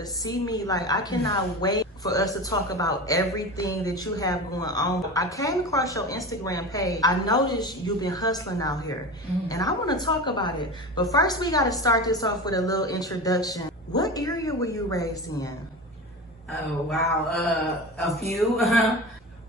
to see me. Like, I cannot wait for us to talk about everything that you have going on. I came across your Instagram page. I noticed you've been hustling out here, and I want to talk about it. But first, we got to start this off with a little introduction. What area were you raised in? Oh, wow. A few.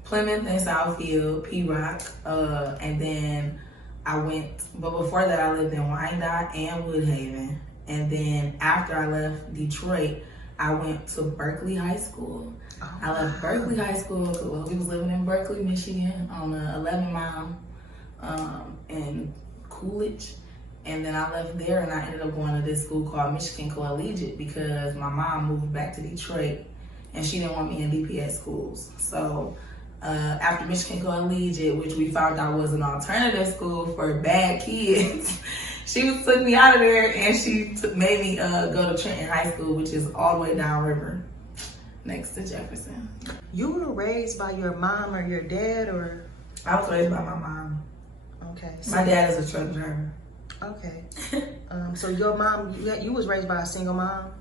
Plymouth and Southfield, P-Rock. And then I went, but before that, I lived in Wyandotte and Woodhaven. And then after I left Detroit, I went to Berkeley High School. Oh, I left Berkeley High School because we was living in Berkeley, Michigan on the 11 mile in Coolidge. And then I left there and I ended up going to this school called Michigan Collegiate because my mom moved back to Detroit and she didn't want me in DPS schools. So after Michigan Collegiate, which we found out was an alternative school for bad kids, she took me out of there and she made me go to Trenton High School, which is all the way downriver next to Jefferson. You were raised by your mom or your dad, or? I was raised by my mom. Okay. So my dad is a truck driver. Okay. So your mom, you was raised by a single mom?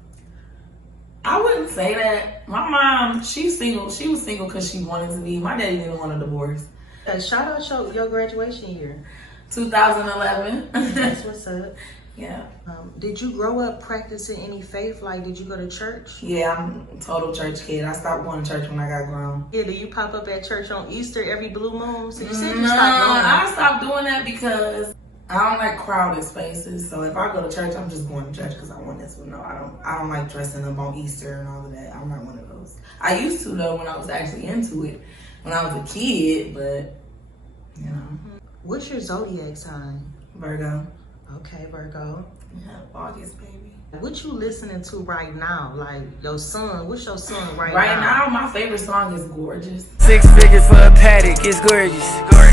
I wouldn't say that. My mom, she's single. She was single because she wanted to be. My daddy didn't want a divorce. Shout out your graduation year. 2011. That's what's up. Yeah. Did you grow up practicing any faith? Like, did you go to church? Yeah, I'm a total church kid. I stopped going to church when I got grown. Yeah, do you pop up at church on Easter every blue moon? So you said No, you stopped going. I stopped doing that because I don't like crowded spaces. So if I go to church, I'm just going to church because I want this. But no, I don't like dressing up on Easter and all of that. I'm not one of those. I used to though when I was actually into it when I was a kid, but you know. What's your zodiac sign? Virgo. Okay, Virgo. Yeah, August, baby. What you listening to right now? Like your son, what's your son right now? Right now, my favorite song is Gorgeous. 6 figures for a paddock, it's gorgeous.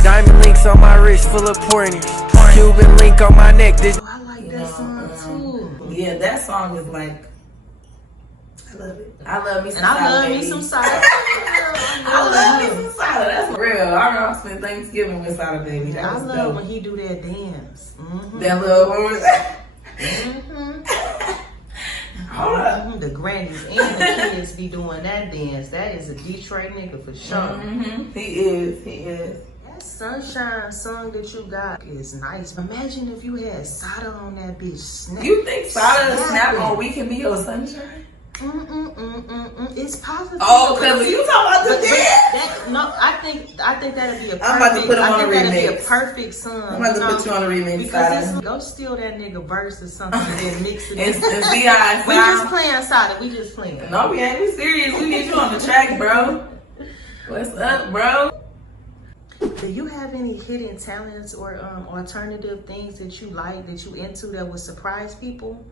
Diamond links on my wrist full of pointers. Cuban link on my neck. Oh, I like that song too. Yeah, that song is like, I love it. I love me some and Sada, I love baby. me some Sada. I love me some Sada. That's real. I remember I spent Thanksgiving with Sada, baby. That I was love dope. when he do that dance. That little one was that. Hold up. The grannies and the kids be doing that dance. That is a Detroit nigga for sure. He is. That Sunshine song that you got is nice. Imagine if you had Sada on that bitch. Snap. You think Sada snap on We Can Be Your Sunshine? It's positive. Oh, because you talking about the dance? No, I think that'd be a perfect. I'm about to put him on a that'd be a remix. perfect song. I'm about to put you on a remix, Because Sada. go steal that nigga verse or something and then mix it. And see how it We just sounds? playing Sada. We just playing. No, we ain't. We serious. We get you on the track, bro. What's up, bro? Do you have any hidden talents or alternative things that you like, that you into, that would surprise people?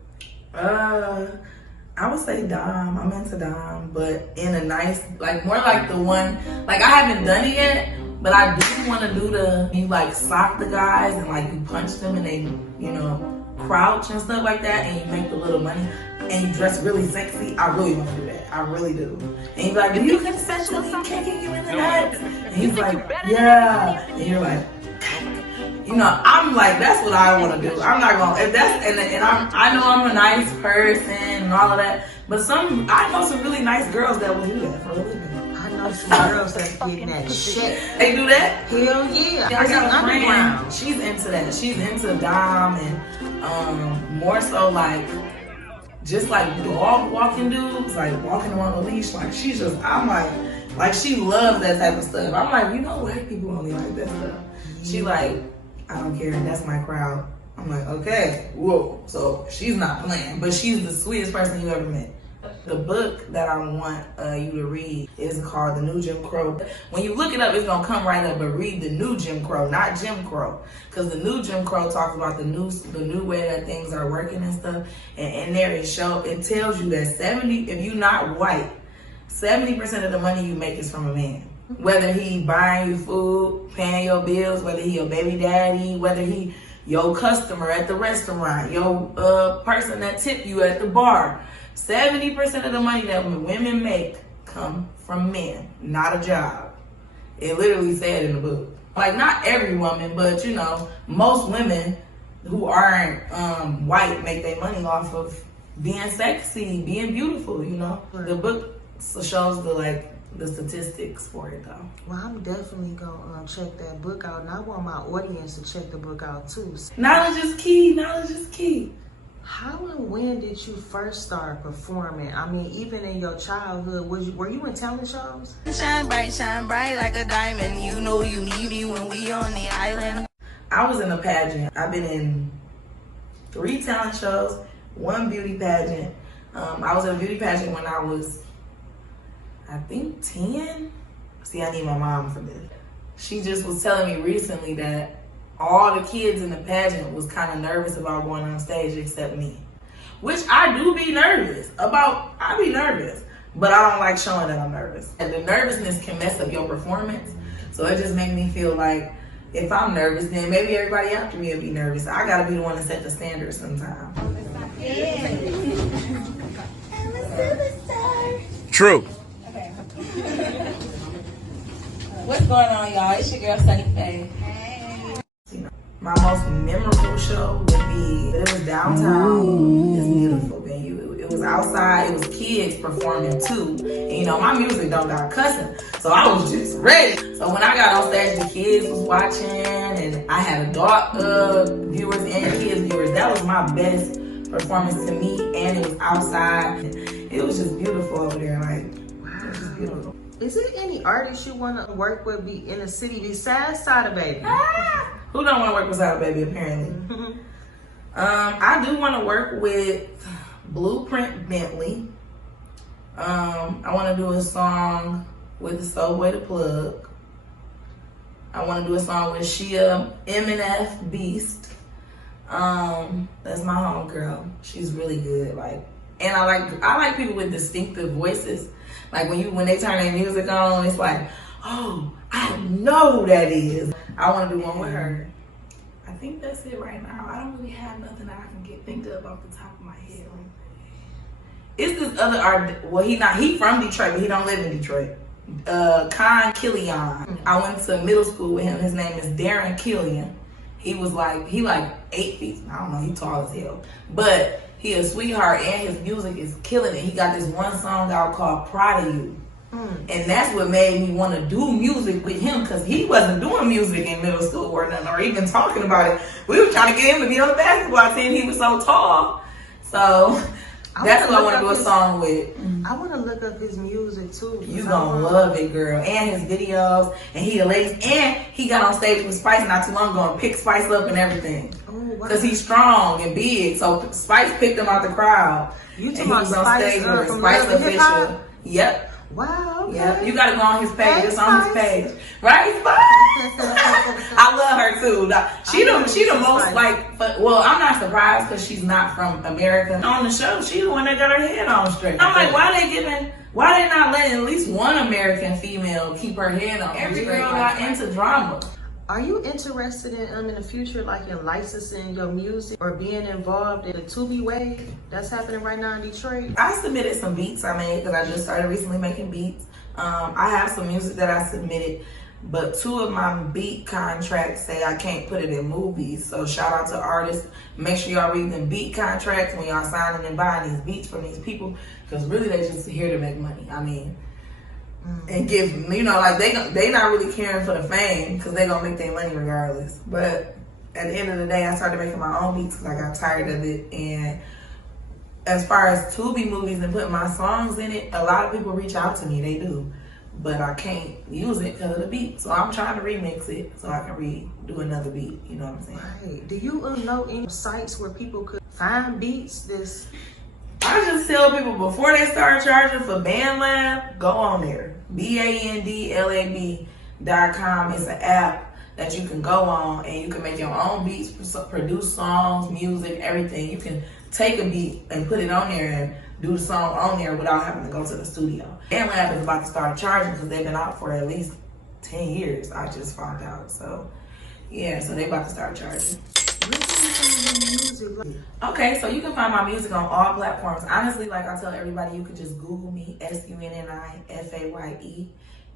I would say dom. I'm into dom, but in a nice, like more like the one, like I haven't done it yet, but I do want to do you like sock the guys and like you punch them and they, you know, crouch and stuff like that, and you make the little money and you dress really sexy. I really want to do that. I really do. And you're like, do you consensually kicking you in the nuts? And he's like, yeah. And you're like, you know, I'm like, that's what I want to do. I'm not gonna, if that's, and I know I'm a nice person and all of that, but I know some really nice girls that will do that for a living. I know some girls that's getting that shit. They do that? Hell yeah. I got a underground. friend, she's into that. She's into dom and more so like, just like dog walking dudes, like walking around a leash, like she's just, I'm like she loves that type of stuff. I'm like, you know, white people only like that stuff. She like, I don't care, that's my crowd. I'm like, okay, whoa. So she's not playing, but she's the sweetest person you ever met. The book that I want you to read is called The New Jim Crow. When you look it up, it's gonna come right up, but read The New Jim Crow, not Jim Crow. Because The New Jim Crow talks about the new way that things are working and stuff. And in there it tells you that if you're not white, 70% of the money you make is from a man. Whether he buying you food, paying your bills, whether he your baby daddy, whether he your customer at the restaurant, your person that tip you at the bar. 70% of the money that women make come from men, not a job. It literally said in the book. Like, not every woman, but most women who aren't white make their money off of being sexy, being beautiful, you know. Right. The book shows the statistics for it though. Well, I'm definitely gonna check that book out, and I want my audience to check the book out too. Knowledge is key. Knowledge is key. How and when did you first start performing? I mean, even in your childhood, were you in talent shows? Shine bright like a diamond. You know you need me when we on the island. I was in a pageant. I've been in 3 talent shows, 1 beauty pageant. I was in a beauty pageant when I was, I think, 10. See, I need my mom for this. She just was telling me recently that all the kids in the pageant was kind of nervous about going on stage except me. Which I do be nervous about. I be nervous, but I don't like showing that I'm nervous. And the nervousness can mess up your performance. So it just made me feel like if I'm nervous, then maybe everybody after me will be nervous. I gotta be the one to set the standard sometimes. True. What's going on, y'all? It's your girl Sunnifaye. My most memorable show would be, it was downtown. It's beautiful venue. It was outside. It was kids performing too. And you know, my music don't got cussing, so I was just ready. So when I got on stage, the kids was watching, and I had adult viewers and kids viewers. That was my best performance to me, and it was outside. It was just beautiful over there. Like, it was just beautiful. Is there any artists you want to work with be in the city besides Sada Baby? Who don't want to work with Sada Baby, apparently? I do want to work with Blueprint Bentley. I want to do a song with Soulboy the Plug. I want to do a song with Shia MNF Beast. That's my homegirl. She's really good. And I like people with distinctive voices. Like when they turn their music on, it's like, oh, I know who that is. I want to do one with her. I think that's it right now. I don't really have nothing that I can think of off the top of my head. It's this other artist. Well, he from Detroit, but he don't live in Detroit. Khan Killian. I went to middle school with him. His name is Darren Killian. He like 8 feet. I don't know. He tall as hell, but he a sweetheart, and his music is killing it. He got this one song out called "Proud of You." And that's what made me want to do music with him, because he wasn't doing music in middle school or nothing, or even talking about it. We were trying to get him to be on the basketball team. He was so tall. So that's what I want to do a song with. I want to look up his music too. You gonna love it, girl. And his videos. And he hilarious. And he got on stage with Spice not too long ago and picked Spice up and everything. Because he's strong and big. So Spice picked him out the crowd. You and he was on stage with Spice Official. Yep. Wow. Okay. Yep. You gotta go on his page. It's on his page. Right, Spice? I love her too. She the most well, I'm not surprised because she's not from America. On the show, she's the one that got her head on straight. I'm like, why they not letting at least one American female keep her head on? Every girl got into drama. Are you interested in the future, like in licensing your music or being involved in the Tubi wave that's happening right now in Detroit? I submitted some beats I made because I just started recently making beats. I have some music that I submitted, but 2 of my beat contracts say I can't put it in movies. So shout out to artists. Make sure y'all read them beat contracts when y'all signing and buying these beats from these people, because really they just here to make money. I mean, and give, you know, like they not really caring for the fame, because they gonna make their money regardless. But at the end of the day, I started making my own beats because I got tired of it. And as far as Tubi movies and putting my songs in it, a lot of people reach out to me, they do, but I can't use it because of the beat. So I'm trying to remix it so I can do another beat. You know what I'm saying? Right. Do you know any sites where people could find beats? I just tell people before they start charging for BandLab, go on there. BandLab.com. It's an app that you can go on and you can make your own beats, produce songs, music, everything. You can take a beat and put it on there and do the song on there without having to go to the studio. BandLab is about to start charging because they've been out for at least 10 years, I just found out. So yeah, so they about to start charging. Okay, so you can find my music on all platforms. Honestly, like I tell everybody, you can just Google me, Sunnifaye,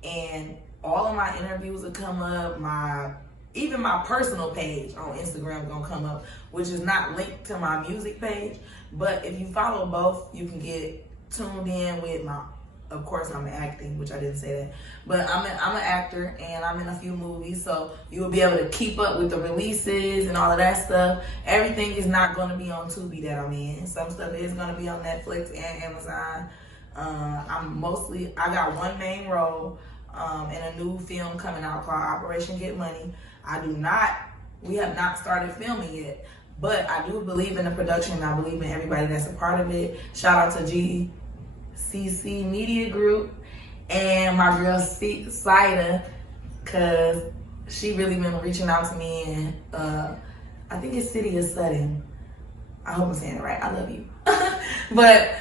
and all of my interviews will come up. My even my personal page on Instagram gonna come up, which is not linked to my music page. But if you follow both, you can get tuned in with my, of course I'm acting, which I didn't say that, but I'm an actor and I'm in a few movies, so you will be able to keep up with the releases and all of that stuff. Everything is not gonna be on Tubi that I'm in. Some stuff is gonna be on Netflix and Amazon. I got one main role in a new film coming out called Operation Get Money. We have not started filming yet, but I do believe in the production and I believe in everybody that's a part of it. Shout out to GCC Media Group and my girl Saida, cause she really been reaching out to me, and I think it's City of Sudden. I hope I'm saying it right. I love you. But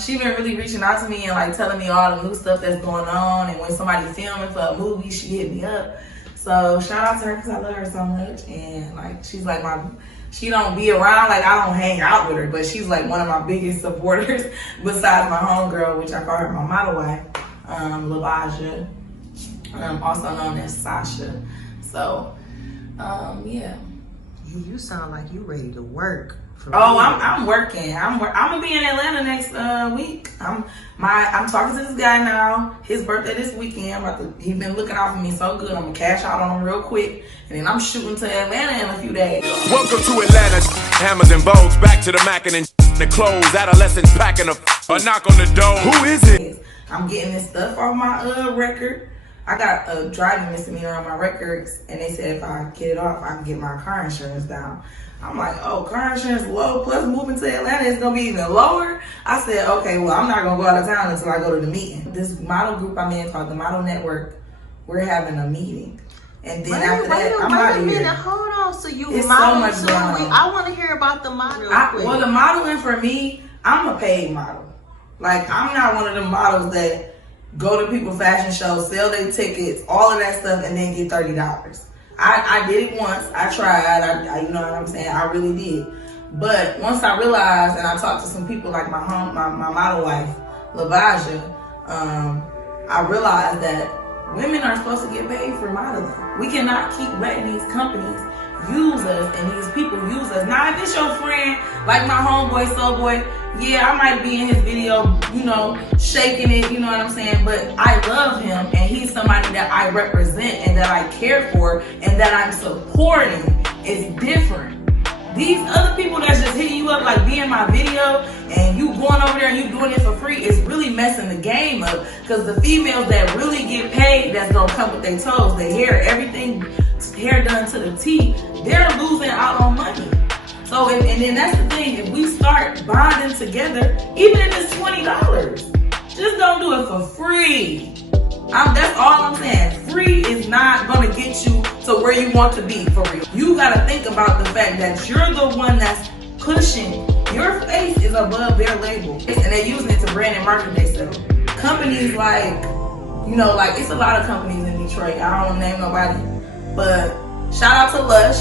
she been really reaching out to me and like telling me all the new stuff that's going on, and when somebody filming for a movie, she hit me up. So shout out to her because I love her so much, and like she's like she don't be around, like I don't hang out with her, but she's like one of my biggest supporters besides my homegirl, which I call her my model wife, Lavaja, also known as Sasha. So yeah. You sound like you ready to work. Oh, I'm working. I'm gonna be in Atlanta next week. I'm talking to this guy now. His birthday this weekend. He been looking out for me so good. I'm gonna cash out on him real quick, and then I'm shooting to Atlanta in a few days. Welcome to Atlanta. Hammers and bows, back to the mackin' and the clothes. Adolescents packing a knock on the door. Who is it? I'm getting this stuff off my record. I got a driving misdemeanor on my records, and they said if I get it off, I can get my car insurance down. I'm like, oh, car insurance low, plus moving to Atlanta is gonna be even lower. I said, okay, well, I'm not gonna go out of town until I go to the meeting. This model group I'm in called the Model Network, we're having a meeting. And then after that, I'm out of here. Hold on, so you it's model so much too? going on. I want to hear about the model. Well, the modeling for me, I'm a paid model. Like, I'm not one of the models that go to people's fashion shows, sell their tickets, all of that stuff, and then get $30. I did it once. I tried. I you know what I'm saying? I really did. But once I realized, and I talked to some people like my model wife, Lavaja, I realized that women are supposed to get paid for modeling. We cannot keep letting these companies use us and these people use us. Now, if it's your friend, like my homeboy, Soul Boy, yeah, I might be in his video, you know, shaking it, you know what I'm saying? But I love him, and he's somebody that I represent and that I care for and that I'm supporting. It's different. These other people that's just hitting you up like be in my video and you going over there and you doing it for free is really messing the game up, because the females that really get paid, that's gonna come with their toes, their hair, everything, hair done to the T, they're losing out on money. So, and then that's the thing, if we start bonding together, even if it's $20, just don't do it for free. That's all I'm saying. Free is not gonna get you to where you want to be, for real. You gotta think about the fact that you're the one that's pushing. Your face is above their label. And they're using it to brand and market themselves. Companies like, you know, like it's a lot of companies in Detroit. I don't want to name nobody, but shout out to Lush.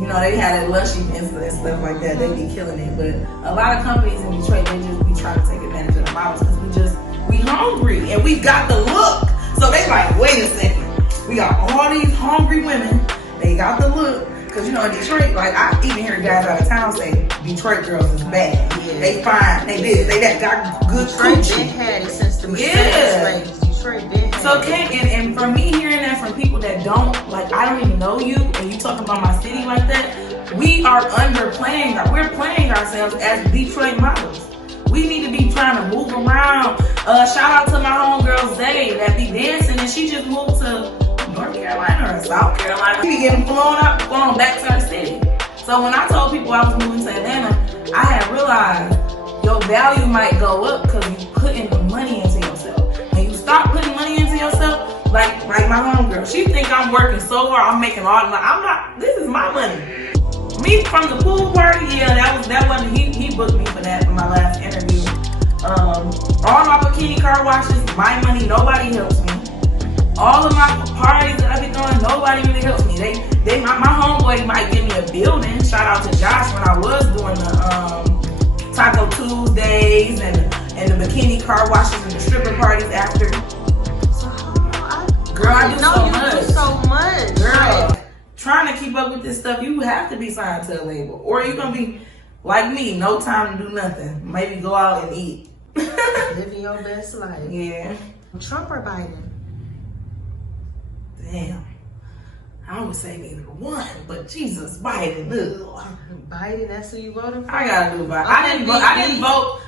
You know, they had a Lush events and stuff like that. They be killing it. But a lot of companies in Detroit, they just be trying to take advantage of the models because we hungry and we got the look. So they like, wait a second. We got all these hungry women. They got the look. Because, you know, in Detroit, like, I even hear guys out of town say, Detroit girls is bad. Yeah. They fine. They this. They that. Got good Detroit coochie. been had it since the Mercedes race. Detroit been had so, and for me hearing that from people that don't, like, I don't even know you, and you talking about my city like that, we are underplaying. We're playing ourselves as Detroit models. We need to be trying to move around. Shout out to my homegirl Zay that be dancing, and she just moved to North Carolina or South Carolina. She be getting flown back to her city. So when I told people I was moving to Atlanta, I had realized your value might go up because you putting the money into yourself. When you stop putting money into yourself, like my homegirl, she think I'm working so hard, I'm making all the money. I'm not. This is my money. Me from the pool party, yeah, that wasn't. He booked me for that for my last interview. All my bikini car washes, my money. Nobody helps me. All of my parties that I be throwing, nobody really helps me. My homeboy might give me a building. Shout out to Josh when I was doing the Taco Tuesdays and the bikini car washes and the stripper parties after. So, girl, I do do so much. Girl, trying to keep up with this stuff, you have to be signed to a label. Or you're going to be like me, no time to do nothing. Maybe go out and eat. Living your best life. Yeah. Trump or Biden? Damn. I would say neither one, but Jesus, Biden. Ugh. Biden, that's who you voted for? I gotta do Biden. Okay, I didn't vote.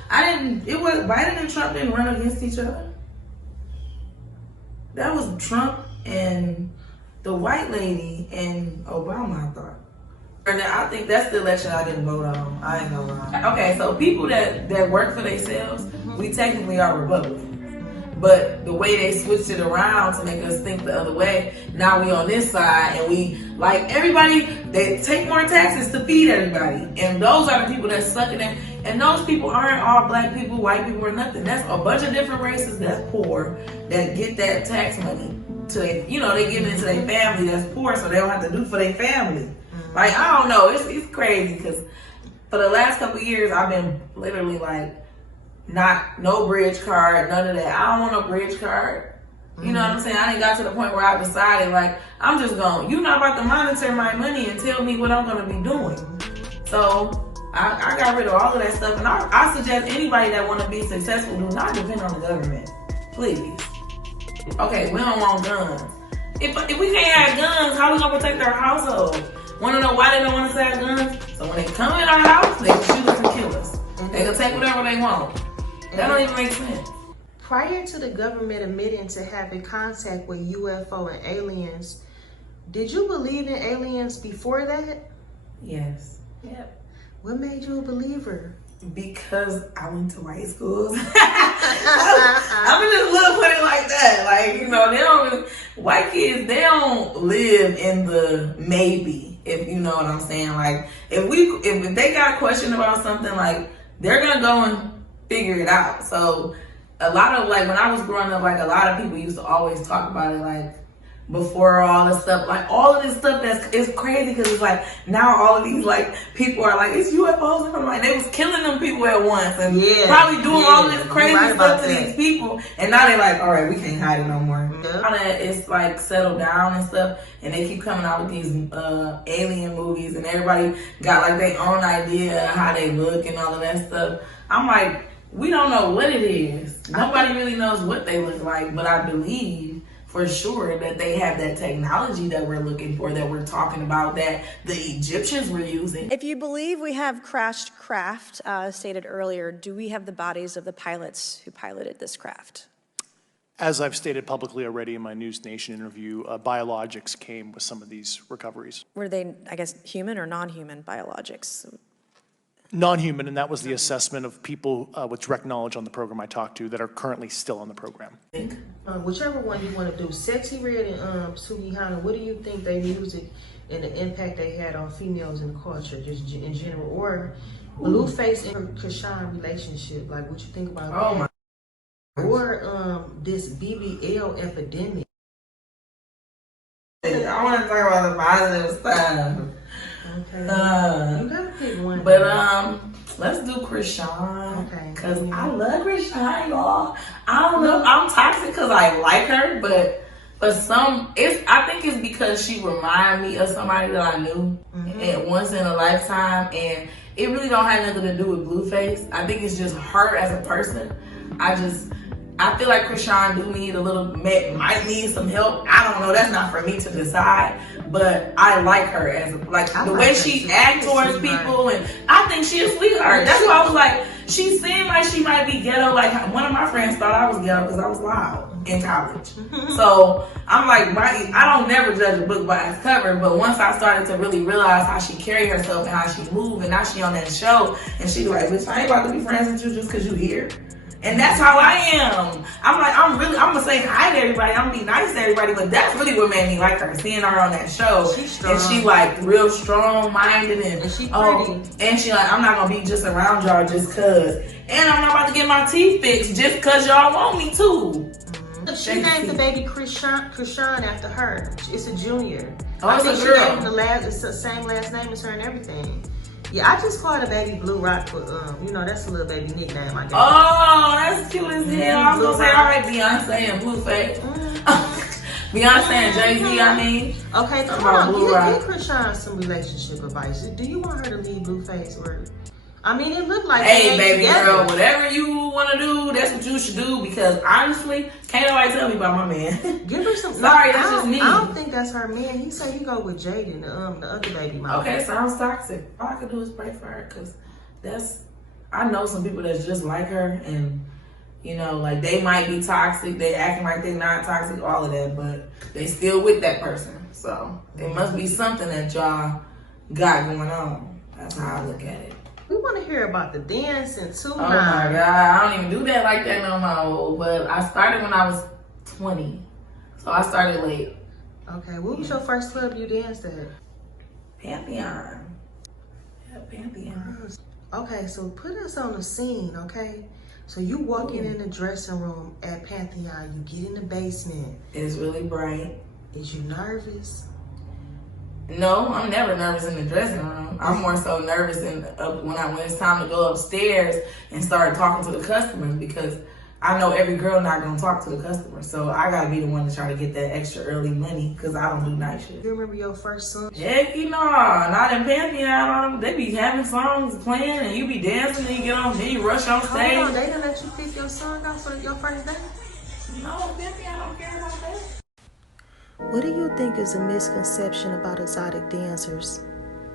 It was Biden and Trump didn't run against each other. That was Trump and the white lady and Obama, I thought. And I think that's the election I didn't vote on. I ain't gonna lie. Okay, so people that work for themselves, we technically are Republican. But the way they switched it around to make us think the other way, now we on this side and we, like everybody, they take more taxes to feed everybody. And those are the people that's sucking in. And those people aren't all black people, white people, or nothing. That's a bunch of different races that's poor that get that tax money. They give it to their family that's poor so they don't have to do for their family. Like, I don't know, it's crazy because for the last couple of years, I've been literally like, no bridge card, none of that. I don't want no bridge card. You know what I'm saying? I ain't got to the point where I decided, like, I'm just you're not about to monitor my money and tell me what I'm going to be doing. So I got rid of all of that stuff. And I suggest anybody that want to be successful, do not depend on the government. Please. Okay, we don't want guns. If we can't have guns, how we going to protect our household? Want to know why they don't want us to have guns? So when they come in our house, they can shoot us and kill us. They can take whatever they want. That don't even make sense. Prior to the government admitting to having contact with UFO and aliens, did you believe in aliens before that? Yes. Yep. What made you a believer? Because I went to white schools. I'm just gonna put it like that. Like, white kids, they don't live in the maybe, if you know what I'm saying. Like, if they got a question about something, like, they're gonna go and figure it out. So a lot of, like, when I was growing up, like, a lot of people used to always talk about it, like, before all this stuff, like, all of this stuff it's crazy because it's like, now all of these, like, people are like, it's UFOs. And I'm like, they was killing them people at once and probably doing all this crazy stuff to these people. And now they're like, all right, we can't hide it no more. It's like settled down and stuff. And they keep coming out with these alien movies and everybody got like their own idea of how they look and all of that stuff. I'm like, we don't know what it is. Nobody really knows what they look like, but I believe for sure that they have that technology that we're looking for, that we're talking about, that the Egyptians were using. If you believe we have crashed craft, stated earlier, do we have the bodies of the pilots who piloted this craft? As I've stated publicly already in my News Nation interview, biologics came with some of these recoveries. Were they, I guess, human or non-human biologics? Non-human, and that was the assessment of people with direct knowledge on the program I talked to that are currently still on the program. Whichever one you want to do, Sexy Red and Sunnifaye, what do you think their music and the impact they had on females in the culture, just in general, or Blueface and Krishan relationship? Like, what you think about that? Or this BBL epidemic? I want to talk about the positive stuff. Okay. You gotta pick one. But let's do Krishan. Okay. Cause I love Krishan, y'all. I don't know. I'm toxic because I like her, but for some, I think it's because she reminded me of somebody that I knew at once in a lifetime, and it really don't have nothing to do with Blueface. I think it's just her as a person. I feel like Krishan might need some help. I don't know. That's not for me to decide. But I like her as the way she acts towards people, and I think she a sweetheart. That's why I was like, she seemed like she might be ghetto. Like, one of my friends thought I was ghetto because I was loud in college. So I'm like, I don't never judge a book by its cover. But once I started to really realize how she carried herself and how she moved, and now she on that show, and she like, bitch, I ain't about to be friends with you just because you here. And that's how I am. I'm like, I'm gonna say hi to everybody. I'm gonna be nice to everybody, but that's really what made me like her, seeing her on that show. She's strong. And she like real strong-minded and she pretty. And she like, I'm not gonna be just around y'all just cause. And I'm not about to get my teeth fixed just cause y'all want me to. She named the baby Krishan after her. It's a junior. Oh, it's a girl. She named it's the same last name as her and everything. Yeah, I just called a baby Blue Rock, but that's a little baby nickname, I guess. Oh, that's cute as hell. I was gonna say, all right, Beyonce and Blueface. Beyonce and Jay-Z, I mean. Okay, come about on, Blue give Rock. Krishan some relationship advice. Do you want her to leave Blueface or? I mean, it looked like Hey, they baby together. girl, whatever you want to do, that's what you should do. Because honestly, can't nobody tell me about my man. Give her some. Sorry, that's just me. I don't think that's her man. He said he go with Jaden, the other baby mama. Okay, sounds toxic. All I can do is pray for her, because I know some people that's just like her, and you know, like they might be toxic, they acting like they're not toxic, all of that, but they still with that person. So it must be something that y'all got going on. That's how I look at it. We want to hear about the dancing too. Oh my God, I don't even do that like that no more. But I started when I was 20, so I started late. Okay, what was your first club you danced at? Pantheon. Yeah, Pantheon. Okay, so put us on the scene, okay? So you walk in the dressing room at Pantheon, you get in the basement. It's really bright. Is you nervous? No, I'm never nervous in the dressing room. I'm more so nervous when it's time to go upstairs and start talking to the customers, because I know every girl not gonna talk to the customer. So I gotta be the one to try to get that extra early money, because I don't do night shift. You remember your first song? Heck, you know, not in Pantheon. They be having songs playing and you be dancing and you get on, then you rush on stage. Hold on, they didn't let you pick your song out for your first day? No, Pantheon don't care about that. What do you think is a misconception about exotic dancers?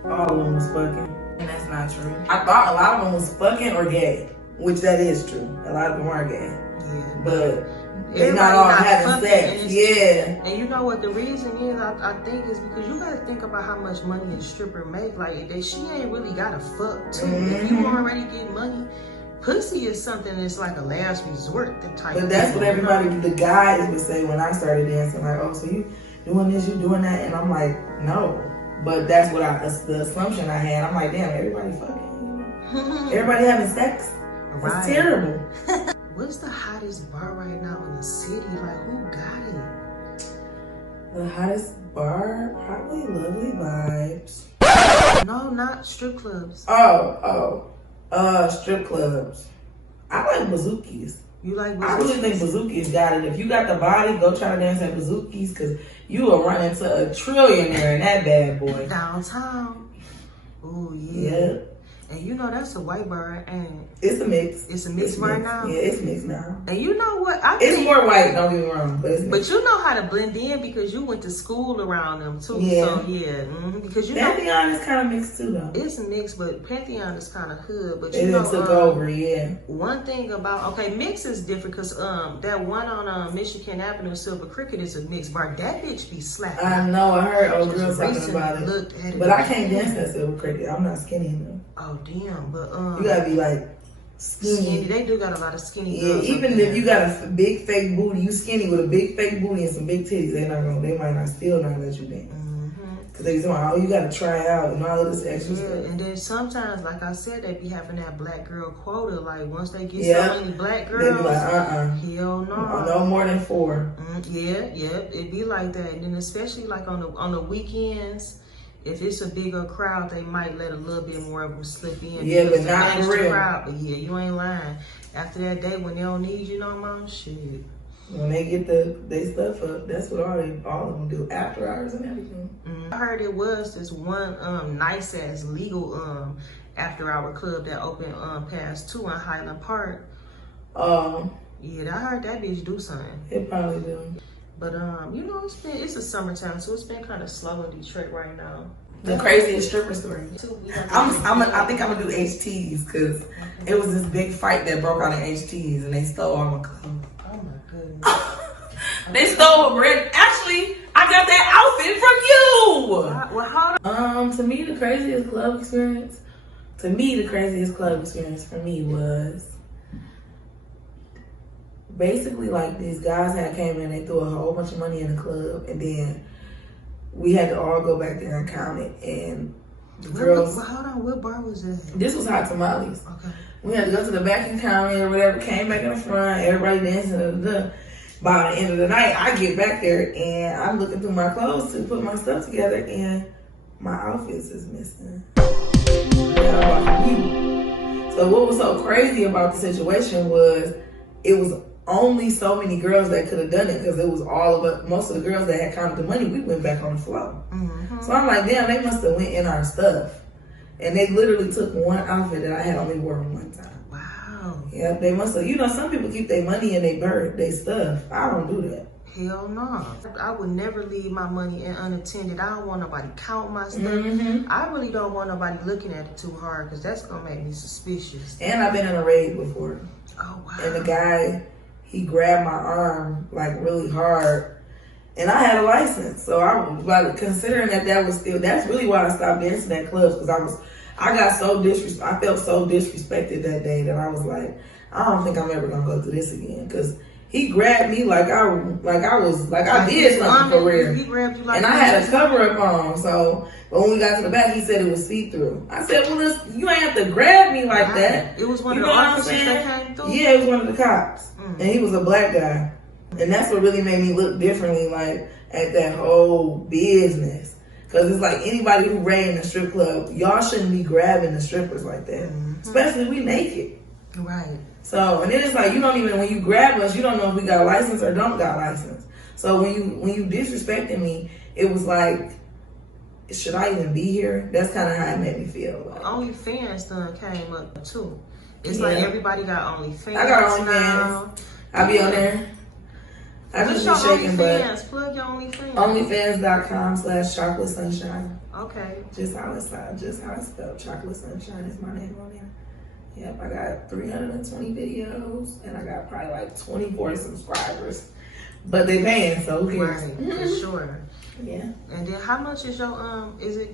All of them was fucking, and that's not true. I thought a lot of them was fucking or gay, which that is true. A lot of them are gay, Yeah. but they're not all having sex. Yeah. And you know what the reason is? I think is because you gotta think about how much money a stripper make. Like that, she ain't really gotta fuck too. If you already get money, pussy is something that's like a last resort type. But that's what everybody, the guys would say when I started dancing. Like, oh, so you doing this, you doing that, and I'm like, no. But that's what the assumption I had. I'm like, damn, everybody fucking, everybody having sex. It's terrible. What's the hottest bar right now in the city? Like, who got it? The hottest bar, probably Lovely Vibes. No, not strip clubs. Strip clubs. I like Bazookies. You like I really think Bazookies got it. If you got the body, go try to dance at Bazookies, because you will run into a trillionaire in that bad boy. Downtown. Oh, yeah. Yeah. And you know that's a white bar, and it's a mix. It's a mix right now. Yeah, it's mixed now. And you know what? It's more white. Don't get me wrong, but it's mixed. But you know how to blend in because you went to school around them too. Yeah. So yeah, because you Pantheon is kind of mixed too, though. It's mixed, but Pantheon is kind of hood. But you it know, took over. Yeah. One thing about mix is different because that one on Michigan Avenue, Silver Cricket, is a mixed bar. That bitch be slapping. I know. I heard old girls talking about it. Looked at it. But I can't dance at Silver Cricket. I'm not skinny enough. Oh damn! But you gotta be like skinny. They do got a lot of skinny girls. Yeah, even if you got a big fake booty, you skinny with a big fake booty and some big titties, they might not still not let you dance. Cause they say, oh, you gotta try out and all of this extra stuff. And then sometimes, like I said, they be having that black girl quota. Like once they get so many black girls, they be like, hell no, no more than 4. Yeah, it be like that. And then especially like on the weekends. If it's a bigger crowd, they might let a little bit more of them slip in. Yeah, but not for real. Crowd, but yeah, you ain't lying. After that day, when they don't need you no more, shit. When they get they stuff up, that's what all of them do. After hours and everything. I heard it was this one nice ass legal after hour club that opened past 2 in Highland Park. Yeah, I heard that bitch do something. It probably do. But you know, it's a summertime, so it's been kind of slow in Detroit right now. The craziest stripper story. I think I'm gonna do HTs because it was this big fight that broke out in HTs and they stole all my clothes. Oh my goodness. They stole red. Actually, I got that outfit from you. Well, hold on. To me, the craziest club experience for me was basically like these guys had came in, they threw a whole bunch of money in the club, and then we had to all go back there and count it. And the girls. Hold on, what bar was that? This was Hot Tamales. Okay. We had to go to the back and count it or whatever. Came back in the front, everybody dancing. By the end of the night, I get back there and I'm looking through my clothes to put my stuff together, and my outfits is missing. That I bought from you. So what was so crazy about the situation was it was only so many girls that could have done it because it was all of us. Most of the girls that had counted the money, we went back on the floor. So I'm like, damn, they must have went in our stuff. And they literally took one outfit that I had only worn one time. Wow. Yeah, they must have. You know, some people keep their money in their stuff. I don't do that. Hell no. I would never leave my money in unattended. I don't want nobody count my stuff. I really don't want nobody looking at it too hard because that's going to make me suspicious. And I've been in a raid before. Oh, wow. And the guy, he grabbed my arm like really hard. And I had a license. So I was like, considering that was still, that's really why I stopped dancing at clubs because I got so I felt so disrespected that day that I was like, I don't think I'm ever going to go through this again because he grabbed me like I did something for real. He grabbed you like and I had a cover up on, so but when we got to the back, he said it was see-through. I said, well, you ain't have to grab me like that. It was one of the officers that came through? Yeah, it was one of the cops. And he was a black guy. And that's what really made me look differently, like, at that whole business. Because it's like anybody who ran in a strip club, y'all shouldn't be grabbing the strippers like that. Especially we naked. Right. So, and then it's like, when you grab us, you don't know if we got a license or don't got a license. So when you disrespecting me, it was like, should I even be here? That's kind of how it made me feel. Like, OnlyFans done came up too. It's like everybody got OnlyFans. I got OnlyFans. Now. I be on there. I What's just be your shaking OnlyFans? Plug your OnlyFans. OnlyFans.com/chocolate sunshine. Okay. Just how it's spelled. Chocolate sunshine is my name on there. Yep, I got 320 videos and I got probably like 24 subscribers. But they paying, so who cares? Right, for sure. Yeah. And then how much is your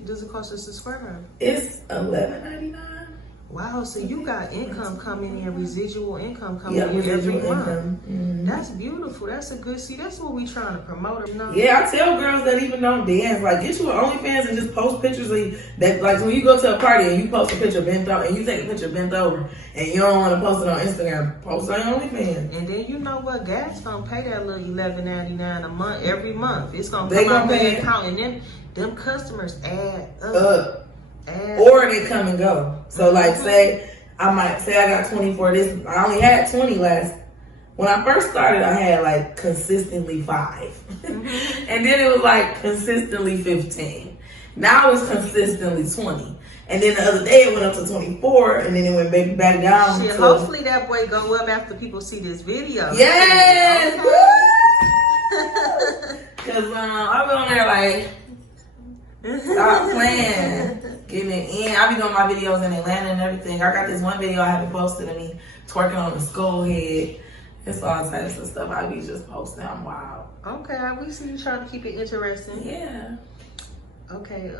does it cost to subscribe? It's $11.99. Wow, so you got income coming in, residual income coming in residual every month. income. That's beautiful. That's a good, that's what we trying to promote, you know? Yeah, I tell girls that even don't dance, like, get you an OnlyFans and just post pictures of that, like, when you go to a party and you post a picture bent over, and you take a picture bent over, and you don't want to post it on Instagram, post it on OnlyFans. And then you know what? Gas gonna pay that little $11.99 a month, every month. It's gonna come out their account, and then them customers add up. Or they come and go. So like say I got 24 this, I only had 20 last. When I first started, I had like consistently 5. And then it was like consistently 15. Now it's consistently 20. And then the other day it went up to 24 and then it went back down. Shit, hopefully that boy go up after people see this video. Yes! Cause I've been on there like, stop playing. Getting it in. I be doing my videos in Atlanta and everything. I got this one video I haven't posted of me twerking on the skull head. It's all types of stuff I be just posting. I'm wild. Okay, we see you trying to keep it interesting. Yeah. Okay,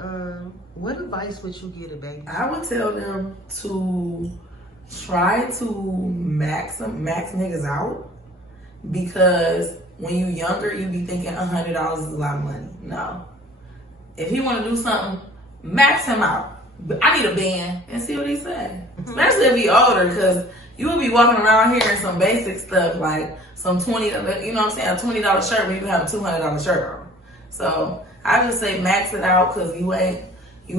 what advice would you give a baby? I would tell them to try to max niggas out, because when you younger, you be thinking $100 is a lot of money. No. If he want to do something, max him out. But I need a band and see what he say. Especially if he older, because you will be walking around here in some basic stuff like some $20, you know what I'm saying, a $20 shirt when you have a $200 shirt on. So I just say max it out, because you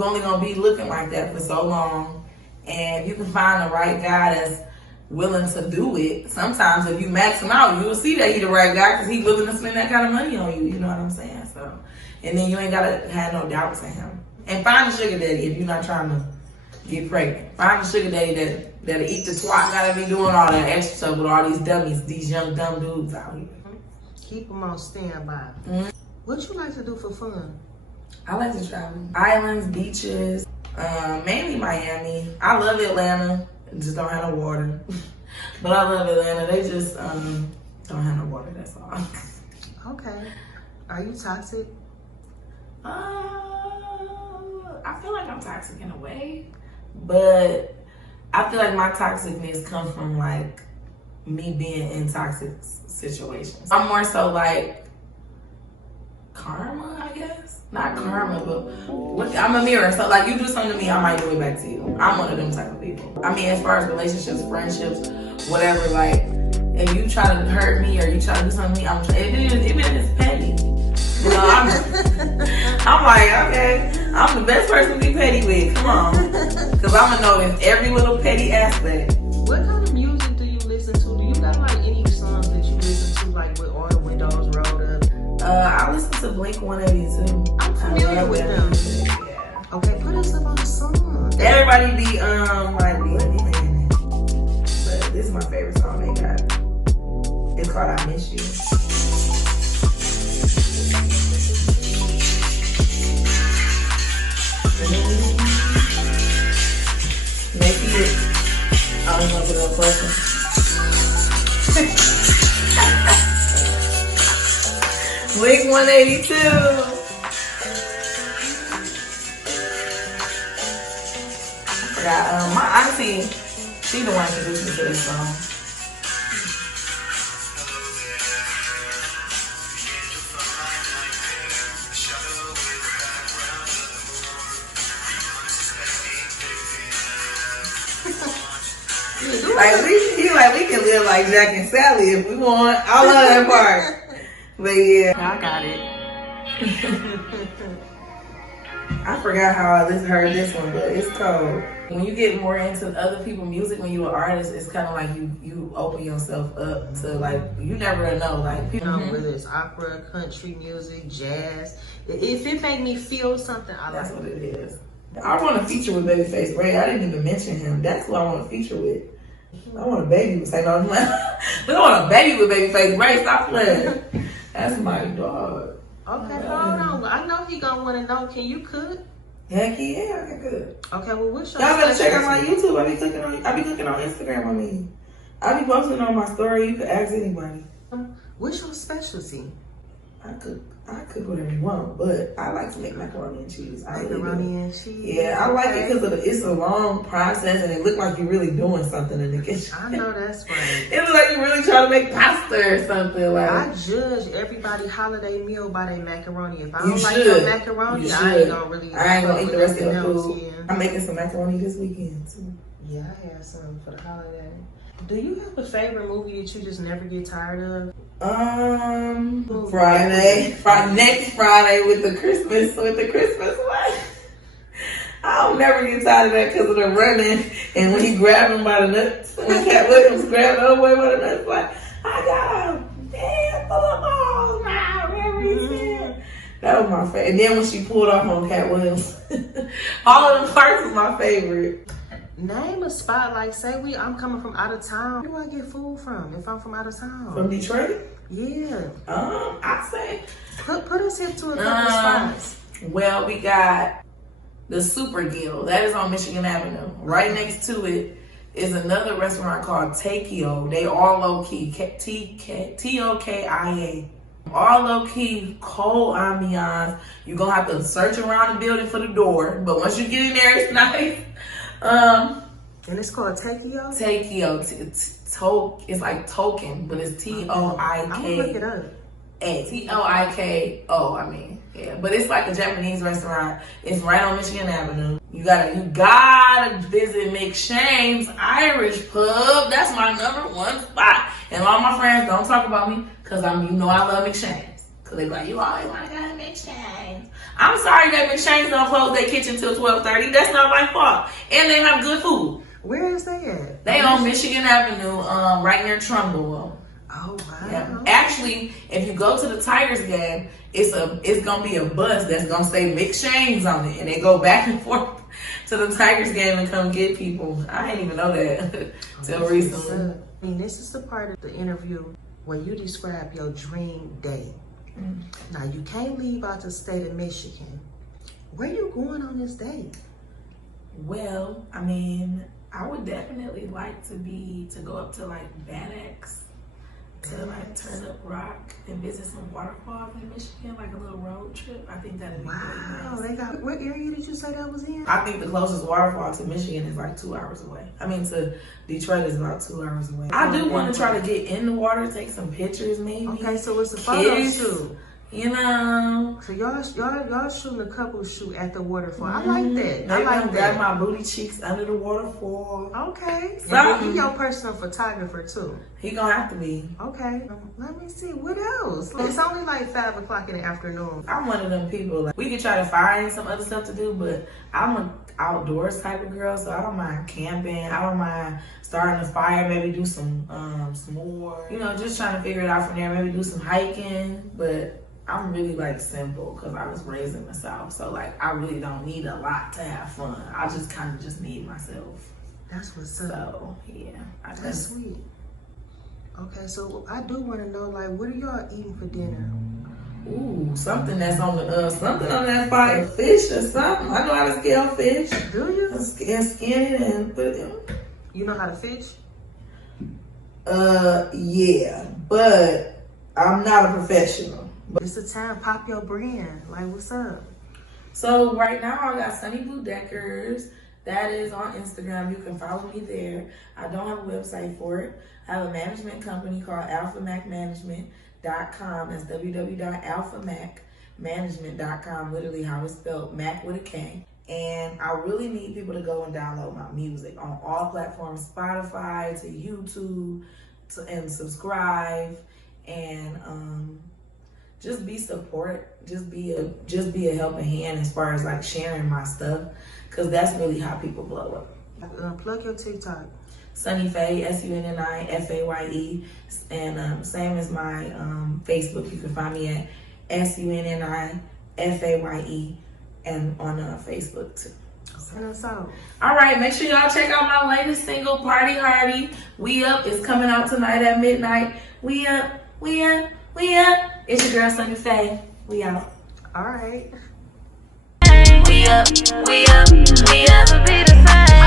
only gonna be looking like that for so long. And you can find the right guy that's willing to do it. Sometimes if you max him out, you will see that he the right guy because he's willing to spend that kind of money on you. You know what I'm saying? So, and then you ain't gotta have no doubts in him. And find a sugar daddy if you're not trying to get pregnant. Find a sugar daddy that'll eat the twat, gotta be doing all that extra stuff with all these dummies, these young dumb dudes out here. Keep them on standby. What you like to do for fun? I like to travel. Islands, beaches, mainly Miami. I love Atlanta, just don't have no water. But I love Atlanta, they just don't have no water, that's all. Okay. Are you toxic? I feel like I'm toxic in a way, but I feel like my toxicness comes from like me being in toxic situations. I'm more so like karma, I guess. Not karma, but I'm a mirror. So like you do something to me, I might do it back to you. I'm one of them type of people. I mean, as far as relationships, friendships, whatever, like if you try to hurt me or you try to do something to me, even if it's petty. You know, I'm like, okay, I'm the best person to be petty with. Come on. Because I'm going to know in every little petty aspect. What kind of music do you listen to? Do you got like any songs that you I listen to Blink 182. I'm familiar with them. Yeah. Okay, put us up on the song. Everybody be like be playing it, but this is my favorite song they got. It's called "I Miss You." Make it. I was gonna put up question. Blink 182. Yeah, my auntie, she the one introduced me to this song. we can live like Jack and Sally if we want. I love that part. But yeah, I got it. I forgot how I heard this one, but it's cold. When you get more into other people's music, when you're an artist, it's kind of like you open yourself up to like, you never know, like people. Whether it's opera, country music, jazz. If it make me feel something, I That's like what it is. I want to feature with Babyface Ray. I didn't even mention him. That's who I want to feature with. I want a baby with St. Louis. I want a baby with Babyface Ray. Stop playing. That's my dog. Okay, hold on. I know he gonna want to know. Can you cook? Heck yeah, I could. Okay, well, what's your Y'all better check out my specialty? YouTube. I be cooking on Instagram. I be posting on my story. You can ask anybody. What's your specialty? I cook whatever you want, but I like to make macaroni and cheese. Macaroni and cheese. Yeah, I like it because it's a long process and it look like you're really doing something in the kitchen. I know that's right. It looks like you're really trying to make pasta or something. Like I judge everybody holiday meal by their macaroni. If I you don't like should. your macaroni, You I ain't gonna really. I ain't gonna eat the rest of your anything else, food. yeah. I'm making some macaroni this weekend too. Yeah, I had some for the holiday. Do you have a favorite movie that you just never get tired of? Next Friday with the Christmas one. I'll never get tired of that because of the running and when he grabbed him by the nuts. When Cat Williams grabbed the boy by the nuts, like, I got him. Damn, full of balls now. Whatever he said. That was my favorite. And then when she pulled off on Cat Williams, all of them parts was my favorite. Name a spot like, say I'm coming from out of town. Where do I get food from if I'm from out of town? From Detroit? Yeah. I say. Put us into a couple spots. Well, we got the Super Gill. That is on Michigan Avenue. Right next to it is another restaurant called Takio. They all low key. Tokia. All low key, cold ambiance. You're gonna have to search around the building for the door, but once you get in there, it's nice. And it's called Takio? Takio. It's like token, but it's Toik. I'm gonna look it up. Toiko. I mean, yeah. But it's like a Japanese restaurant. It's right on Michigan Avenue. You gotta visit McShane's Irish Pub. That's my #1 spot. And all my friends don't talk about me because I love McShane's. Cause they be like, you always wanna go to McShane's. I'm sorry that McShane's don't close their kitchen till 12:30. That's not my fault. And they have good food. Where is they at? They on Michigan Avenue, right near Trumbull. Oh wow. Yeah. Actually, if you go to the Tigers game, it's gonna be a bus that's gonna say McShane's on it, and they go back and forth to the Tigers game and come get people. I didn't even know that till recently. I mean, this is the part of the interview where you describe your dream day. Now you can't leave out the state of Michigan. Where you going on this day? Well, I mean, I would definitely like to go up to like Van X to like turn up rock and visit some waterfalls in Michigan, like a little road trip. I think that'd be really Wow, nice. they got, what area did you say that was in? I think the closest waterfall to Michigan is like 2 hours away. I mean, to Detroit is about 2 hours away. I do want to try to get in the water, take some pictures maybe. Okay, so it's a photo Kiss. shoot. You know. So y'all shooting a couple shoot at the waterfall. I like that. I like Got that. my booty cheeks under the waterfall. Okay. So- And he your personal photographer too. He gonna have to be. Okay. Let me see. What else? It's only like 5 o'clock in the afternoon. I'm one of them people. Like, we could try to find some other stuff to do, but I'm an outdoors type of girl, so I don't mind camping. I don't mind starting a fire. Maybe do some more. You know, just trying to figure it out from there. Maybe do some hiking, but I'm really like simple because I was raised in the South. So like I really don't need a lot to have fun. I just kind of just need myself. That's what's up. So yeah, That's sweet. Okay, so I do want to know, like, what are y'all eating for dinner? Ooh, something that's on the something on that fire, fish or something. I know how to scale fish. Do you? And skin it and put it in. You know how to fish? Yeah, but I'm not a professional. It's the time, pop your brand. Like, what's up? So right now I got Sunny Blue Deckers. That is on Instagram. You can follow me there. I don't have a website for it. I have a management company called alphamacmanagement.com. That's www.alphamacmanagement.com. Literally how it's spelled, Mac with a K. And I really need people to go and download my music on all platforms, Spotify to YouTube, and subscribe, and just be support. Just be a helping hand as far as like sharing my stuff, because that's really how people blow up. Plug your TikTok. Sunnifaye, SUNNIFAYE, and same as my Facebook. You can find me at SUNNIFAYE and on Facebook too. All right, make sure y'all check out my latest single, Party Hardy. We Up is coming out tonight at midnight. We up, we up, we up. It's your girl Sunnifaye. We out. All right. We up, we up, we up, be the same.